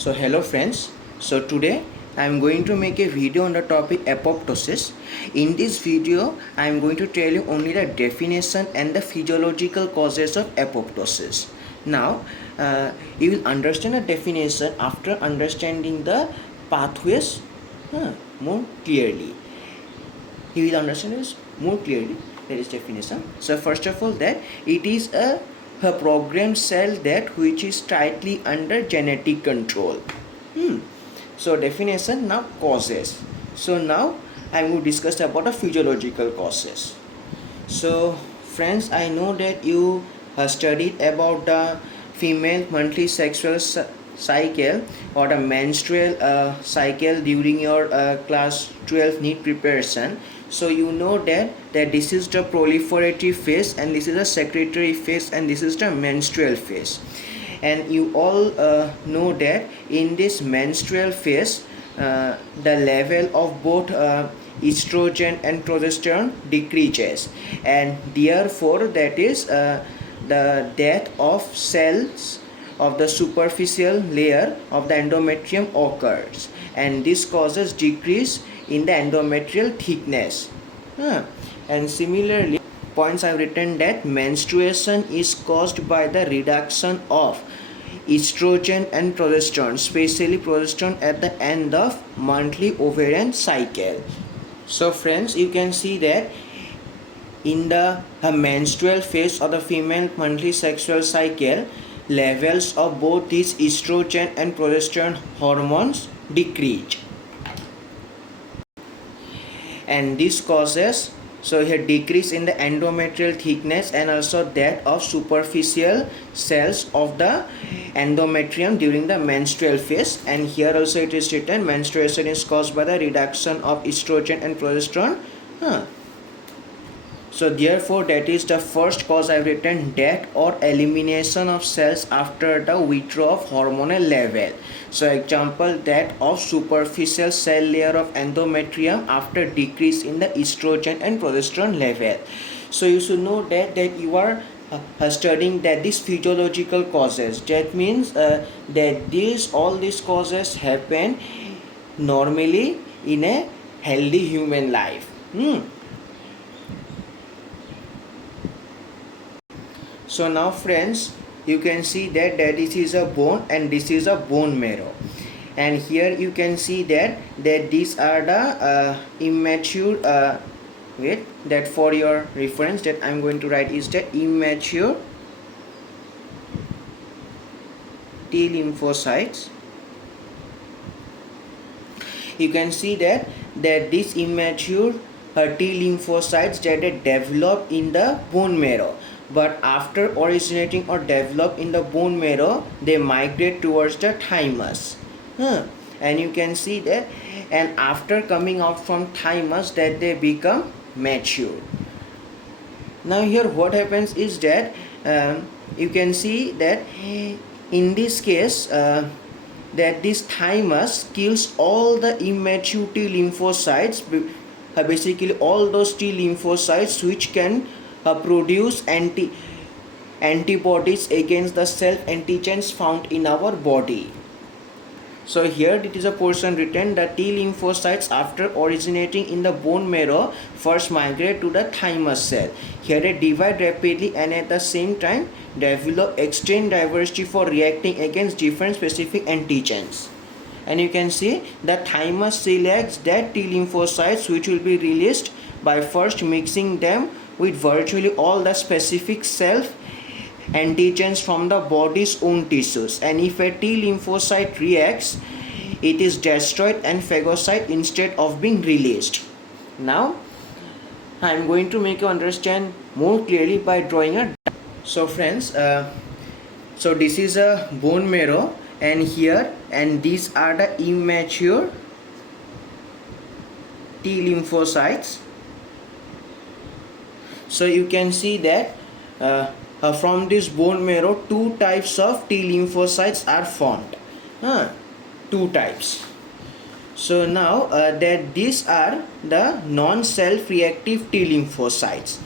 So hello friends, so today I am going to make a video on the topic apoptosis. In this video I am going to tell you only the definition and the physiological causes of apoptosis. Now you will understand the definition after understanding the pathways more clearly. You will understand this more clearly. That is definition. So first of all, that it is a programmed cell that which is tightly under genetic control. So definition. Now causes. So now I will discuss about the physiological causes. So friends, I know that you studied about the female monthly sexual cycle or the menstrual cycle during your class 12 NEET preparation. So you know that this is the proliferative phase and this is the secretory phase and this is the menstrual phase. And you all know that in this menstrual phase the level of both estrogen and progesterone decreases, and therefore that is the death of cells of the superficial layer of the endometrium occurs, and this causes decrease in the endometrial thickness. And similarly, points I've written that menstruation is caused by the reduction of estrogen and progesterone, especially progesterone at the end of monthly ovarian cycle. So friends, you can see that in the menstrual phase of the female monthly sexual cycle, levels of both these estrogen and progesterone hormones decrease, and this causes decrease in the endometrial thickness and also that of superficial cells of the endometrium during the menstrual phase. And here also it is written menstruation is caused by the reduction of estrogen and progesterone. So therefore that is the first cause I've written, death or elimination of cells after the withdrawal of hormonal level. So example, that of superficial cell layer of endometrium after decrease in the estrogen and progesterone level. So you should know that you are studying that these physiological causes. That means that all these causes happen normally in a healthy human life. So now friends, you can see that this is a bone and this is a bone marrow, and here you can see that these are the immature that for your reference that I'm going to write is the immature T lymphocytes. You can see that these immature T lymphocytes that are developed in the bone marrow, but after originating or develop in the bone marrow, they migrate towards the thymus. And you can see that, and after coming out from thymus, that they become mature. Now here what happens is that you can see that in this case that this thymus kills all the immature T lymphocytes, basically all those T lymphocytes which can produce antibodies against the self antigens found in our body. So here it is a portion written that T lymphocytes after originating in the bone marrow first migrate to the thymus cell. Here they divide rapidly and at the same time develop extreme diversity for reacting against different specific antigens. And you can see the thymus selects that T lymphocytes which will be released by first mixing them with virtually all the specific self antigens from the body's own tissues, and if a T lymphocyte reacts, it is destroyed and phagocyte instead of being released. Now I am going to make you understand more clearly by drawing a. So friends, so this is a bone marrow, and here and these are the immature T lymphocytes. So you can see that from this bone marrow two types of T lymphocytes are formed. Two types. So now that these are the non-self-reactive T lymphocytes,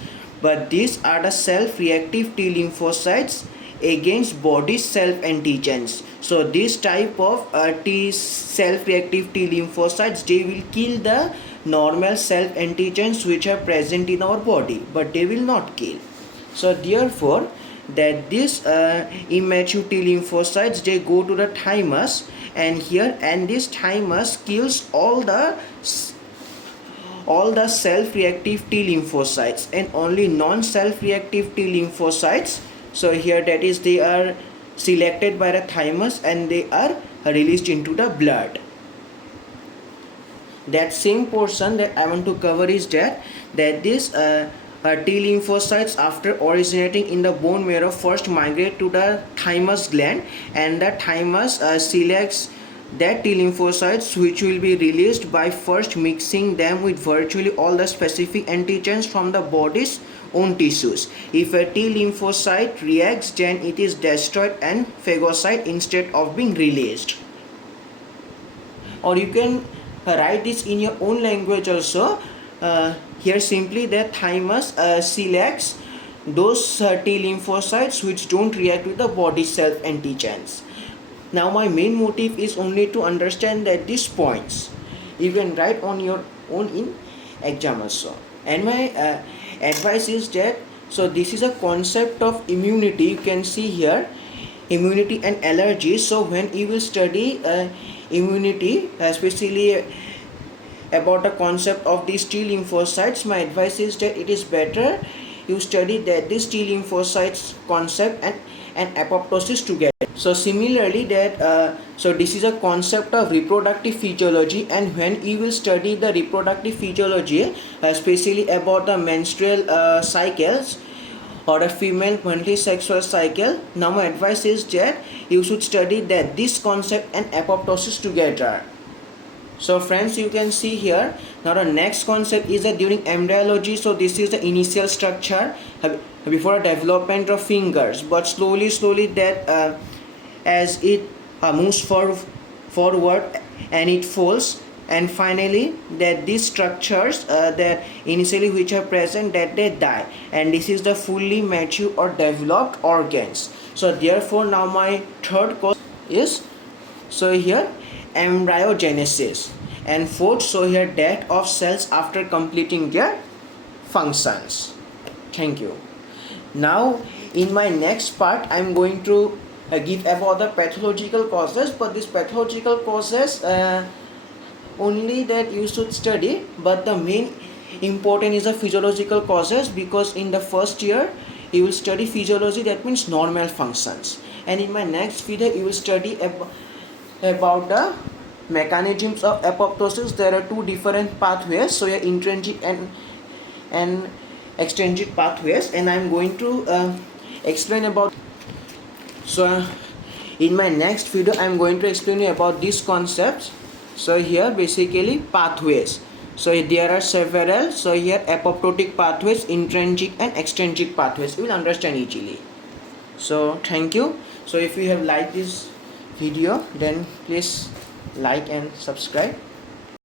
but these are the self-reactive T lymphocytes against body self antigens. So this type of T self reactive T lymphocytes, they will kill the normal self antigens which are present in our body, but they will not kill. So therefore that this immature T lymphocytes, they go to the thymus, and here, and this thymus kills all the self-reactive T lymphocytes, and only non-self-reactive T lymphocytes, so here that is they are selected by the thymus and they are released into the blood. That same portion that I want to cover is that this T lymphocytes, after originating in the bone marrow, first migrate to the thymus gland, and the thymus selects that T lymphocytes which will be released by first mixing them with virtually all the specific antigens from the body's own tissues. If a T lymphocyte reacts, then it is destroyed and phagocyte instead of being released. Or you can write this in your own language also. Here simply the thymus selects those T lymphocytes which don't react with the body self antigens. Now my main motive is only to understand that these points you can write on your own in exam also. And my advice is that, so this is a concept of immunity. You can see here immunity and allergy. So when you will study immunity, especially about the concept of these T lymphocytes, my advice is that it is better you study that this T lymphocytes concept and apoptosis together. So similarly that so this is a concept of reproductive physiology, and when you will study the reproductive physiology, especially about the menstrual cycles or a female monthly sexual cycle, now my advice is that you should study that this concept and apoptosis together. So friends, you can see here, now the next concept is that during embryology, so this is the initial structure before the development of fingers, but slowly that as it moves forward and it falls, and finally that these structures that initially which are present, that they die, and this is the fully mature or developed organs. So therefore now my third cause is, so here embryogenesis, and fourth, so here death of cells after completing their functions. Thank you. Now in my next part I am going to give about the pathological causes, but these pathological causes only that you should study, but the main important is the physiological causes, because in the first year you will study physiology, that means normal functions, and in my next video you will study about the mechanisms of apoptosis. There are two different pathways, so yeah, intrinsic and extrinsic pathways, and I am going to explain about. So in my next video I am going to explain you about these concepts. So here basically pathways, so there are several, so here apoptotic pathways, intrinsic and extrinsic pathways, you will understand easily. So thank you. So if you have liked this video, then please like and subscribe.